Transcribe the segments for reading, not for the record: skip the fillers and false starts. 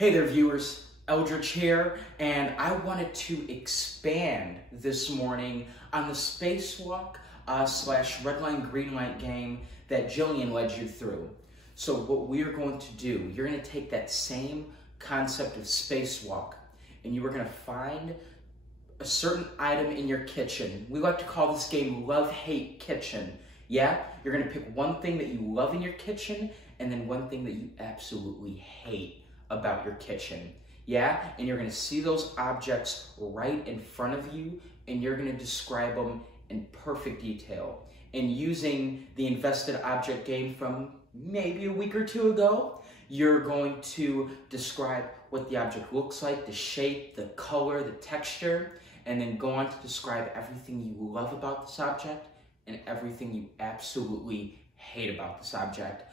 Hey there, viewers. Eldridge here, and I wanted to expand this morning on the spacewalk slash red line, green light game that Jillian led you through. So what we are going to do, you're going to take that same concept of spacewalk, and you are going to find a certain item in your kitchen. We like to call this game Love-Hate Kitchen. Yeah? You're going to pick one thing that you love in your kitchen, and then one thing that you absolutely hate about your kitchen. Yeah? And you're gonna see those objects right in front of you, and you're gonna describe them in perfect detail. And using the invested object game from maybe a week or two ago, you're going to describe what the object looks like, the shape, the color, the texture, and then go on to describe everything you love about this object and everything you absolutely hate about this object.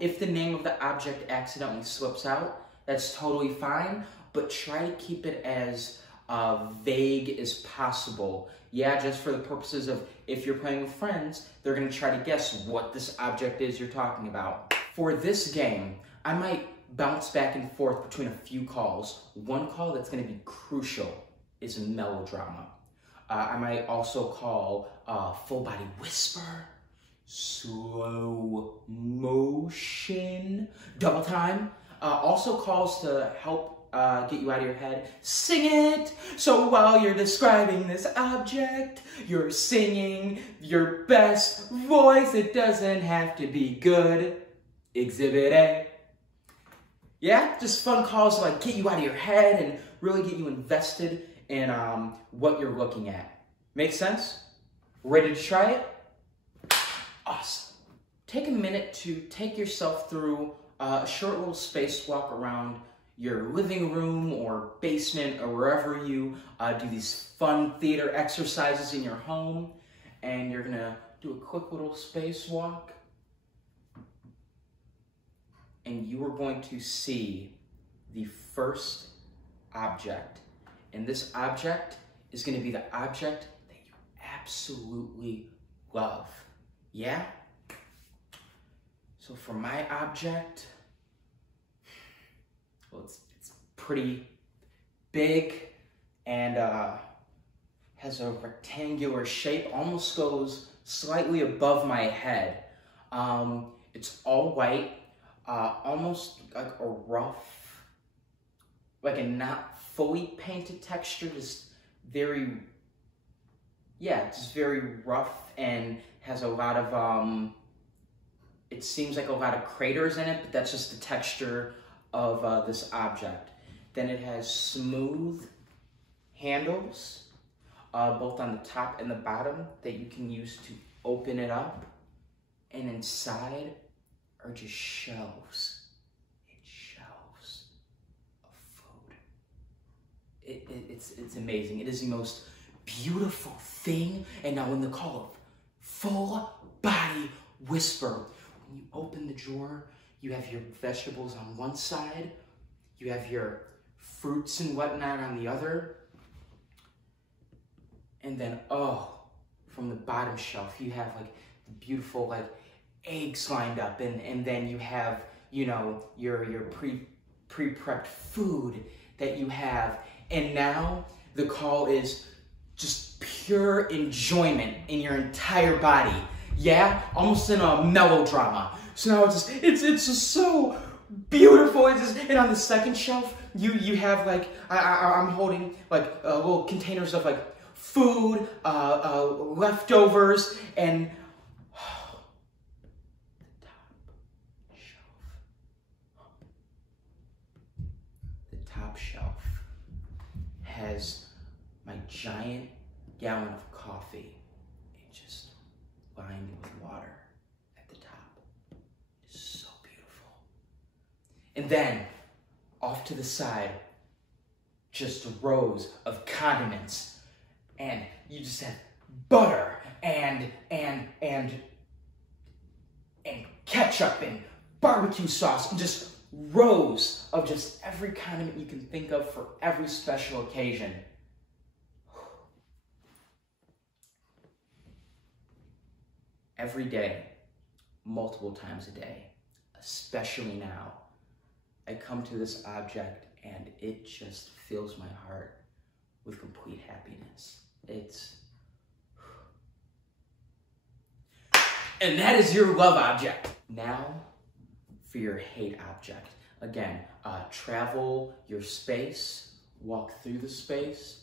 If the name of the object accidentally slips out, that's totally fine, but try to keep it as vague as possible. Yeah, just for the purposes of if you're playing with friends, they're gonna try to guess what this object is you're talking about. For this game, I might bounce back and forth between a few calls. One call that's gonna be crucial is melodrama. I might also call full body whisper, slow motion, double time. Also calls to help get you out of your head. Sing it! So while you're describing this object, you're singing your best voice. It doesn't have to be good. Exhibit A. Yeah, just fun calls to like get you out of your head and really get you invested in what you're looking at. Make sense? Ready to try it? Awesome. Take a minute to take yourself through a short little spacewalk around your living room or basement or wherever you do these fun theater exercises in your home. And you're gonna do a quick little spacewalk. And you are going to see the first object. And this object is gonna be the object that you absolutely love. Yeah? So for my object, well, it's pretty big and has a rectangular shape, almost goes slightly above my head. It's all white, almost like a rough, like a not fully painted texture, just very, yeah, just very rough and has a lot of, it seems like a lot of craters in it, but that's just the texture of this object. Then it has smooth handles, both on the top and the bottom, that you can use to open it up. And inside are just shelves. It's shelves of food. It's amazing. It is the most beautiful thing. And now in the call of full body whisper, when you open the drawer, you have your vegetables on one side, you have your fruits and whatnot on the other, and then, oh, from the bottom shelf, you have like the beautiful like eggs lined up, and then you have, you know, your pre-prepped food that you have, and now the call is just pure enjoyment in your entire body. Yeah, almost in a melodrama. So now it's just so beautiful. And on the second shelf, you have like I'm holding like little containers of like food, leftovers, and the top shelf has my giant gallon of coffee. Lined with water at the top. It's so beautiful. And then, off to the side, just rows of condiments. And you just have butter and ketchup and barbecue sauce and just rows of just every condiment you can think of for every special occasion. Every day, multiple times a day, especially now, I come to this object and it just fills my heart with complete happiness. And that is your love object. Now for your hate object. Again, travel your space, walk through the space,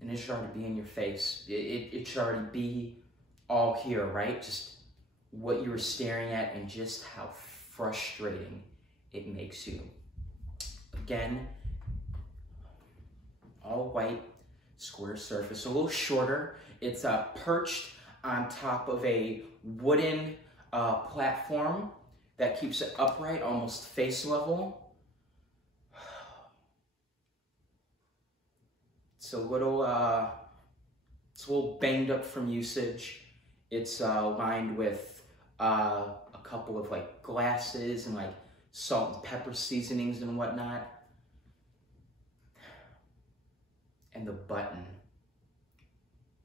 and it should already be in your face. It should already be all here, right? Just what you were staring at and just how frustrating it makes you. Again, all white, square surface, a little shorter. It's perched on top of a wooden platform that keeps it upright, almost face level. It's a little banged up from usage. It's lined with a couple of like glasses and like salt and pepper seasonings and whatnot. And the button.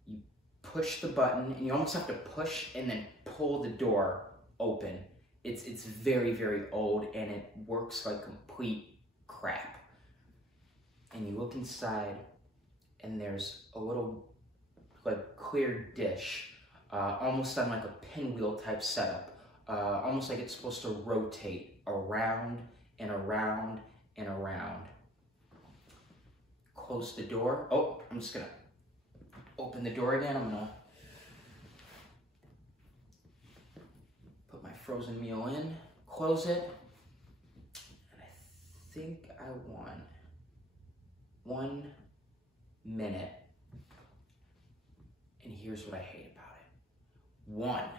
You push the button and you almost have to push and then pull the door open. It's very, very old and it works like complete crap. And you look inside and there's a little like clear dish, almost on like a pinwheel type setup, almost like it's supposed to rotate around and around and around. Close the door. Oh, I'm just gonna open the door again. I'm gonna put my frozen meal in, close it, and I think I want 1 minute. And here's what I hate about it. One,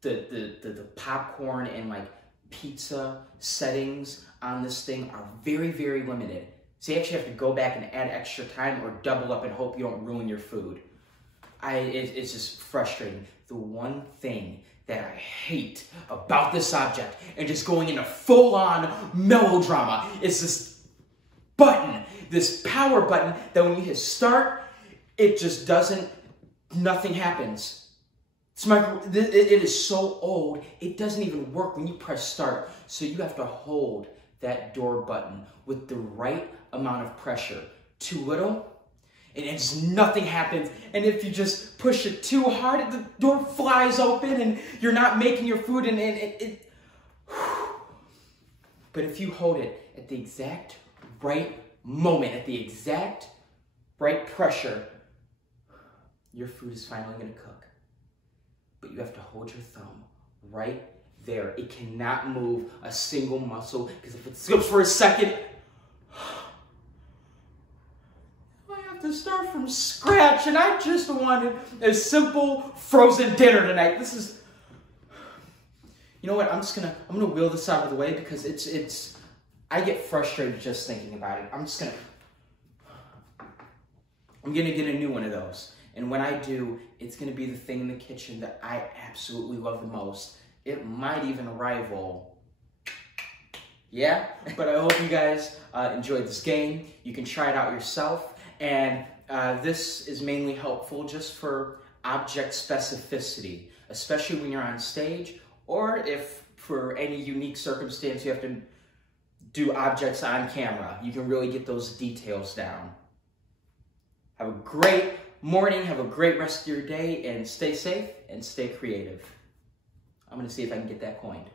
the popcorn and like pizza settings on this thing are very, very limited. So you actually have to go back and add extra time or double up and hope you don't ruin your food. It's just frustrating. The one thing that I hate about this object and just going into full-on melodrama is this button, this power button that when you hit start, it just doesn't, nothing happens. It is so old, it doesn't even work when you press start. So you have to hold that door button with the right amount of pressure. Too little, and it's nothing happens. And if you just push it too hard, the door flies open and you're not making your food and it But if you hold it at the exact right moment, at the exact right pressure, your food is finally gonna cook. But you have to hold your thumb right there. It cannot move a single muscle, because if it slips for a second, I have to start from scratch, and I just wanted a simple frozen dinner tonight. This is, you know what, I'm gonna wheel this out of the way because I get frustrated just thinking about it. I'm gonna get a new one of those. And when I do, it's gonna be the thing in the kitchen that I absolutely love the most. It might even rival, yeah? But I hope you guys enjoyed this game. You can try it out yourself. And this is mainly helpful just for object specificity, especially when you're on stage, or if for any unique circumstance you have to do objects on camera. You can really get those details down. Have a great morning, have a great rest of your day, and stay safe and stay creative. I'm gonna see if I can get that coined.